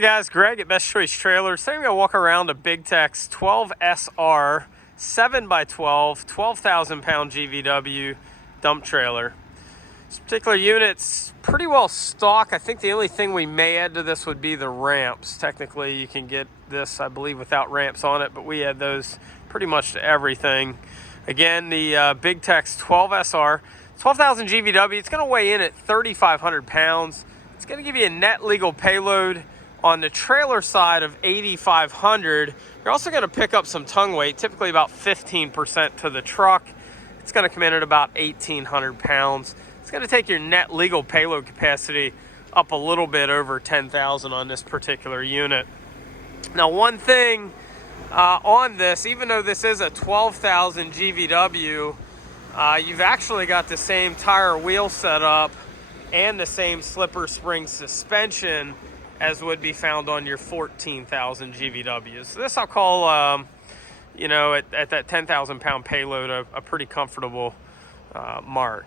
Hi guys, Greg at Best Choice Trailers. Today we're going to walk around a Big Tex 12SR 7x12 12,000 pound GVW dump trailer. This particular unit's pretty well stock. I think the only thing we may add to this would be the ramps. Technically you can get this, I believe, without ramps on it, but we add those pretty much to everything. Again, the Big Tex 12SR 12,000 GVW. It's going to weigh in at 3,500 pounds. It's going to give you a net legal payload on the trailer side of 8,500. You're also going to pick up some tongue weight, typically about 15% to the truck. It's going to come in at about 1,800 pounds. It's going to take your net legal payload capacity up a little bit over 10,000 on this particular unit. Now, one thing on this, even though this is a 12,000 GVW, you've actually got the same tire wheel setup and the same slipper spring suspension as would be found on your 14,000 GVWs. So this I'll call, at that 10,000 pound payload, a pretty comfortable mark.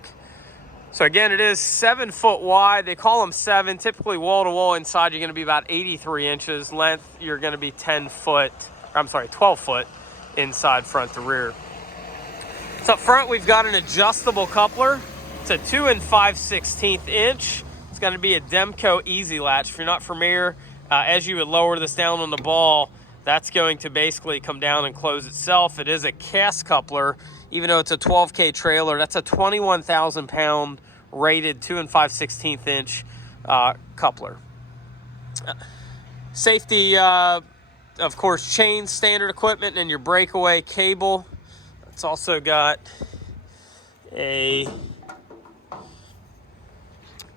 So again, it is 7 foot wide. They call them 7. Typically wall to wall inside, you're gonna be about 83 inches. Length, you're gonna be 12 foot inside front to rear. So up front, we've got an adjustable coupler. It's a 2 5/16 inch. It's going to be a Demco Easy Latch. If you're not familiar, as you would lower this down on the ball, that's going to basically come down and close itself. It is a cast coupler, even though it's a 12K trailer. That's a 21,000 pound rated 2 5/16 inch coupler. Safety, of course, chain, standard equipment, and your breakaway cable. It's also got a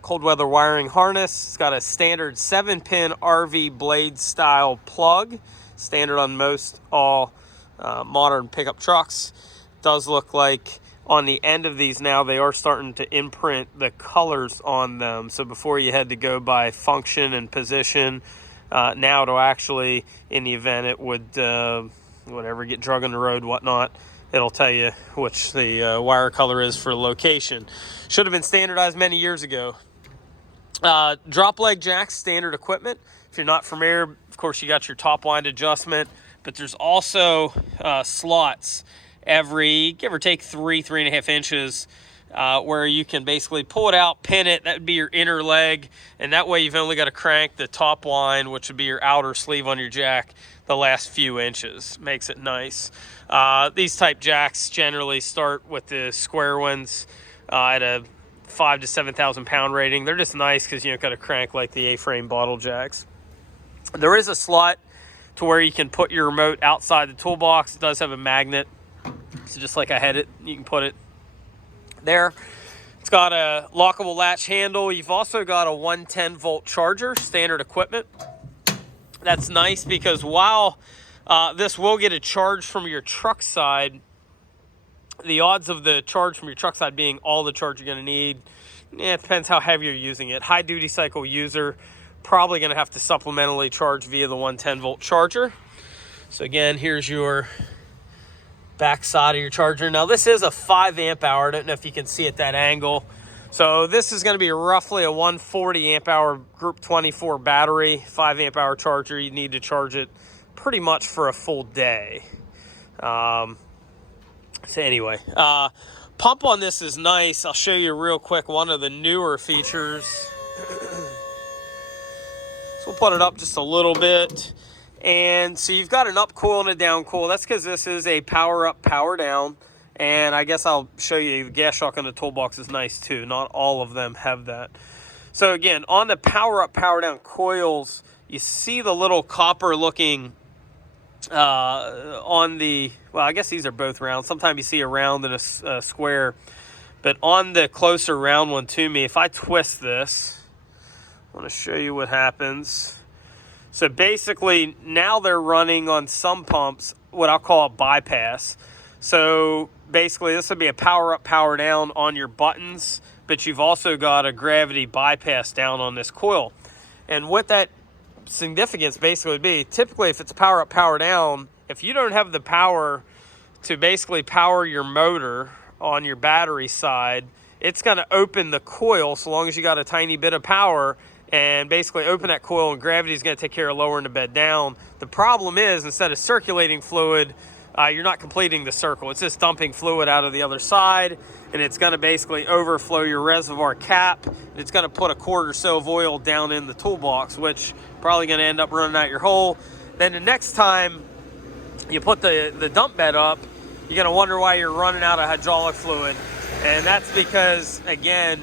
cold weather wiring harness. It's got a standard 7-pin RV blade style plug, standard on most all modern pickup trucks. It does look like on the end of these now they are starting to imprint the colors on them. So before you had to go by function and position, now to actually, in the event it would get drug on the road, whatnot, it'll tell you which the wire color is for location. Should have been standardized many years ago. Drop leg jacks, standard equipment. If you're not familiar, of course, you got your top line adjustment, but there's also slots every, give or take, 3.5 inches, where you can basically pull it out, pin it. That would be your inner leg, and that way you've only got to crank the top line, which would be your outer sleeve on your jack, the last few inches. Makes it nice. These type jacks generally start with the square ones at a 5,000 to 7,000 pound rating. They're just nice because you don't got to crank like the A-frame bottle jacks. There is a slot to where you can put your remote outside the toolbox. It does have a magnet, so just like I had it, you can put it there. It's got a lockable latch handle. You've also got a 110 volt charger, standard equipment. That's nice because while this will get a charge from your truck side, the odds of the charge from your truck side being all the charge you're going to need, it depends how heavy you're using it. High duty cycle user, probably going to have to supplementally charge via the 110 volt charger. So again, here's your back side of your charger. Now this is a 5 amp hour. I don't know if you can see at that angle. So this is going to be roughly a 140 amp hour Group 24 battery, 5 amp hour charger. You need to charge it pretty much for a full day. So anyway, pump on this is nice. I'll show you real quick one of the newer features. So we'll put it up just a little bit. And so you've got an up coil and a down coil. That's because this is a power up, power down. And I guess I'll show you the gas shock on the toolbox is nice too. Not all of them have that. So again, on the power up, power down coils, you see the little copper looking on the, well, I guess these are both round. Sometimes you see a round and a square, but on the closer round one to me, if I twist this, I want to show you what happens. So basically now they're running on some pumps what I'll call a bypass. So basically this would be a power up, power down on your buttons, but you've also got a gravity bypass down on this coil. And what that significance basically would be, typically if it's power up, power down, if you don't have the power to basically power your motor on your battery side, it's going to open the coil so long as you got a tiny bit of power, and basically open that coil, and gravity is going to take care of lowering the bed down. The problem is, instead of circulating fluid, you're not completing the circle. It's just dumping fluid out of the other side, and it's going to basically overflow your reservoir cap. And it's going to put a quart or so of oil down in the toolbox, which probably going to end up running out your hole. Then the next time you put the dump bed up, you're going to wonder why you're running out of hydraulic fluid. And that's because, again,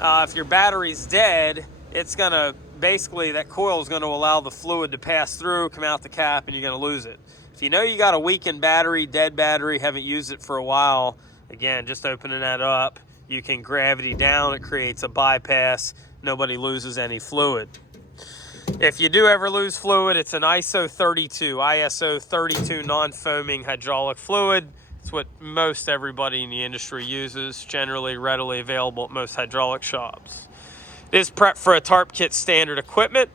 if your battery's dead, it's going to basically, that coil is going to allow the fluid to pass through, come out the cap, and you're going to lose it. If you know you got a weakened battery, dead battery, haven't used it for a while, again, just opening that up, you can gravity down, it creates a bypass, nobody loses any fluid. If you do ever lose fluid, it's an ISO 32 non-foaming hydraulic fluid. It's what most everybody in the industry uses, generally readily available at most hydraulic shops. It is prepped for a tarp kit standard equipment,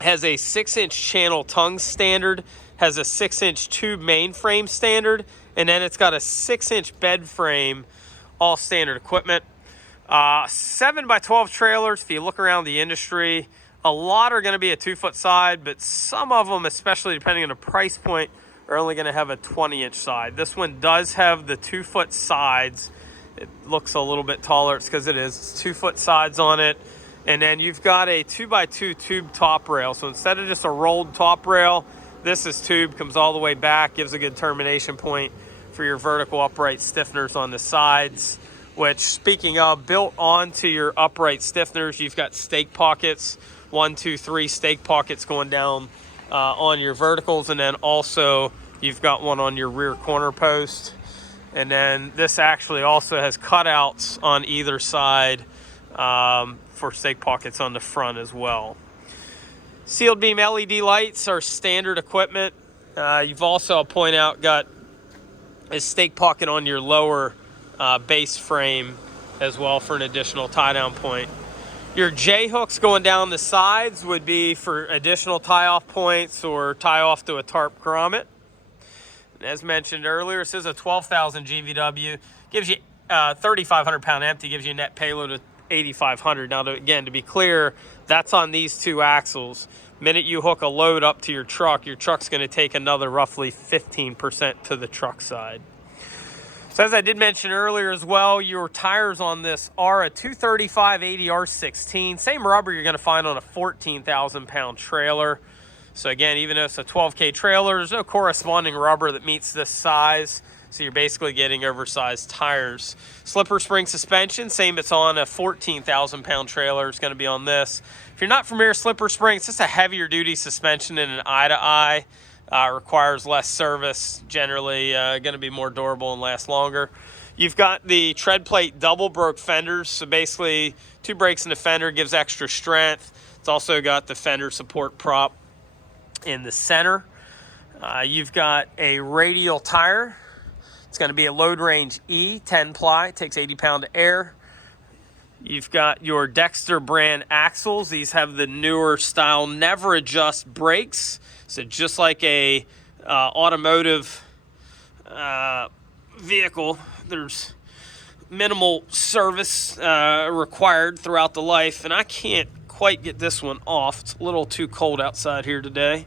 has a 6-inch channel tongue standard, has a 6-inch tube mainframe standard, and then it's got a 6-inch bed frame, all standard equipment. 7x12 trailers, if you look around the industry, a lot are going to be a 2-foot side, but some of them, especially depending on the price point, are only going to have a 20-inch side. This one does have the 2-foot sides. It looks a little bit taller. It's because it is. It's 2-foot sides on it. And then you've got a 2x2 tube top rail. So instead of just a rolled top rail, this is tube, comes all the way back, gives a good termination point for your vertical upright stiffeners on the sides, which, speaking of, built onto your upright stiffeners, you've got stake pockets, 1, 2, 3 stake pockets going down on your verticals, and then also you've got one on your rear corner post. And then this actually also has cutouts on either side for stake pockets on the front as well. Sealed beam LED lights are standard equipment. You've also, I'll point out, got a stake pocket on your lower base frame as well for an additional tie down point. Your J hooks going down the sides would be for additional tie off points or tie off to a tarp grommet. As mentioned earlier, this is a 12,000 GVW. Gives you 3,500 pound empty, gives you a net payload of 8,500. Now, again, to be clear, that's on these two axles. Minute you hook a load up to your truck's going to take another roughly 15% to the truck side. So as I did mention earlier as well, your tires on this are a 235/80 R16. Same rubber you're going to find on a 14,000 pound trailer. So again, even though it's a 12K trailer, there's no corresponding rubber that meets this size. So you're basically getting oversized tires. Slipper spring suspension, same it's on a 14,000 pound trailer, it's going to be on this. If you're not familiar with slipper spring, it's just a heavier duty suspension in an eye-to-eye. Requires less service, generally going to be more durable and last longer. You've got the tread plate double broke fenders, so basically 2 breaks in the fender gives extra strength. It's also got the fender support prop in the center. You've got a radial tire. It's going to be a load range E, 10 ply, takes 80 pound of air. You've got your Dexter brand axles. These have the newer style never adjust brakes. So just like a automotive vehicle, there's minimal service required throughout the life. And I can't quite get this one off. It's a little too cold outside here today.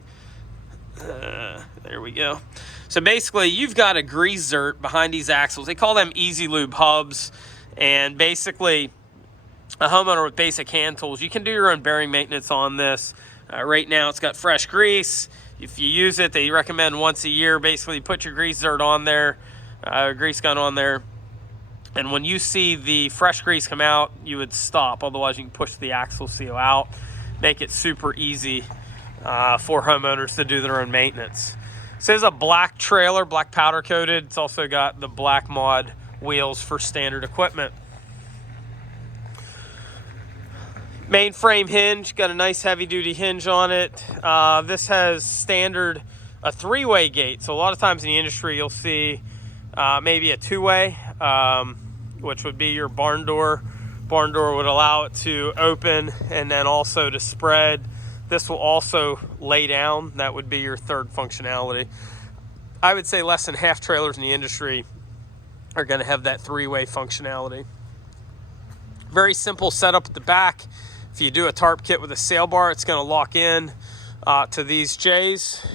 There we go. So basically, you've got a grease zert behind these axles. They call them Easy Lube hubs. And basically, a homeowner with basic hand tools, you can do your own bearing maintenance on this. Right now, it's got fresh grease. If you use it, they recommend once a year. Basically, put your grease zert on there, grease gun on there. And when you see the fresh grease come out, you would stop. Otherwise, you can push the axle seal out. Make it super easy for homeowners to do their own maintenance. This is a black trailer, black powder coated. It's also got the black mod wheels for standard equipment. Main frame hinge, got a nice heavy duty hinge on it. This has standard a 3-way gate. So a lot of times in the industry you'll see maybe a 2-way, which would be your barn door. Barn door would allow it to open and then also to spread. This will also lay down. That would be your third functionality. I would say less than half trailers in the industry are going to have that 3-way functionality. Very simple setup at the back. If you do a tarp kit with a sail bar, it's going to lock in to these J's.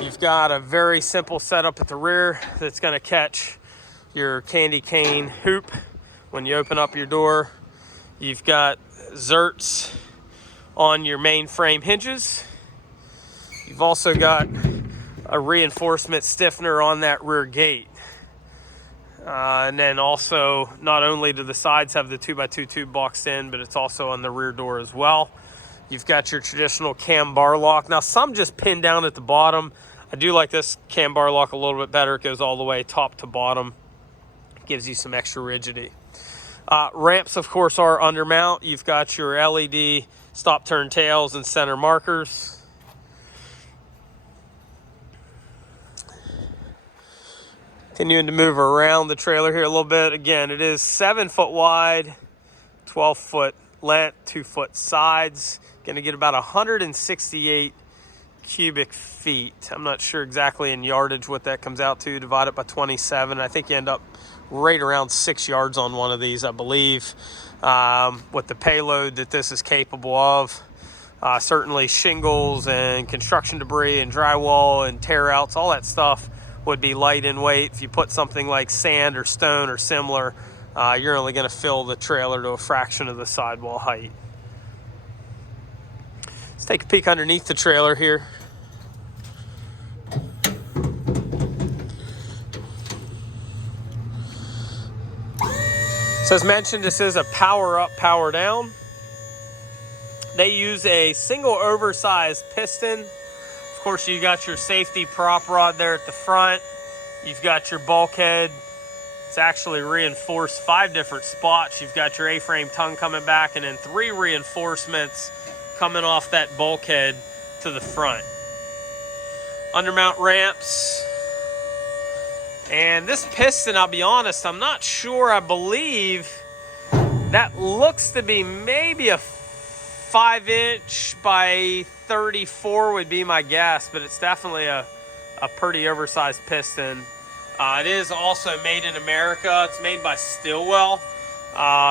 You've got a very simple setup at the rear that's going to catch your candy cane hoop when you open up your door. You've got zerts on your main frame hinges. You've also got a reinforcement stiffener on that rear gate. And then also, not only do the sides have the 2x2 tube boxed in, but it's also on the rear door as well. You've got your traditional cam bar lock. Now, some just pin down at the bottom. I do like this cam bar lock a little bit better. It goes all the way top to bottom. Gives you some extra rigidity. Ramps, of course, are undermount. You've got your L.E.D stop turn tails and center markers. Continuing to move around the trailer here a little bit. Again, it is 7 foot wide, 12 foot length, 2 foot sides. Going to get about 168 cubic feet. I'm not sure exactly in yardage what that comes out to. Divide it by 27. I think you end up right around 6 yards on one of these, I believe, with the payload that this is capable of. Certainly shingles and construction debris and drywall and tear outs, all that stuff would be light in weight. If you put something like sand or stone or similar, you're only going to fill the trailer to a fraction of the sidewall height. Let's take a peek underneath the trailer here. So as mentioned, this is a power up, power down. They use a single oversized piston. Of course, you got your safety prop rod there at the front. You've got your bulkhead. It's actually reinforced 5 different spots. You've got your A-frame tongue coming back and then 3 reinforcements coming off that bulkhead to the front. Undermount ramps. And this piston, I'll be honest, I'm not sure. I believe that looks to be maybe a 5-inch by 34 would be my guess, but it's definitely a pretty oversized piston. It is also made in America. It's made by Stillwell.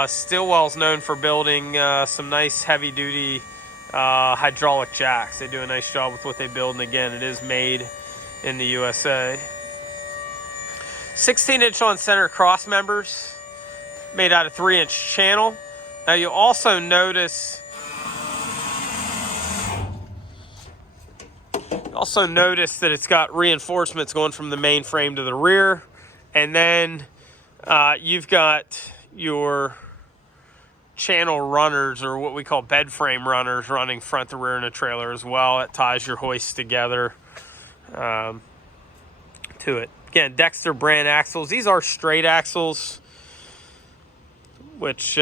Stillwell's known for building some nice heavy-duty hydraulic jacks. They do a nice job with what they build, and again, it is made in the USA. 16-inch on center cross members, made out of 3-inch channel. Now you also notice that it's got reinforcements going from the main frame to the rear, and then you've got your channel runners, or what we call bed frame runners, running front to rear in a trailer as well. It ties your hoist together to it. Again, Dexter brand axles. These are straight axles, which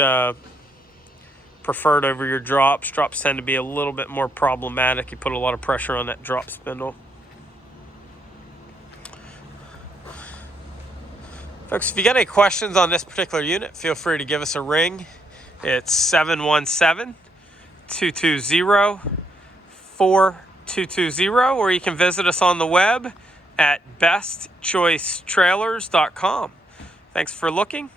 preferred over your drops. Drops tend to be a little bit more problematic. You put a lot of pressure on that drop spindle. Folks, if you got any questions on this particular unit, feel free to give us a ring. It's 717-220-4220, or you can visit us on the web at bestchoicetrailers.com. Thanks for looking.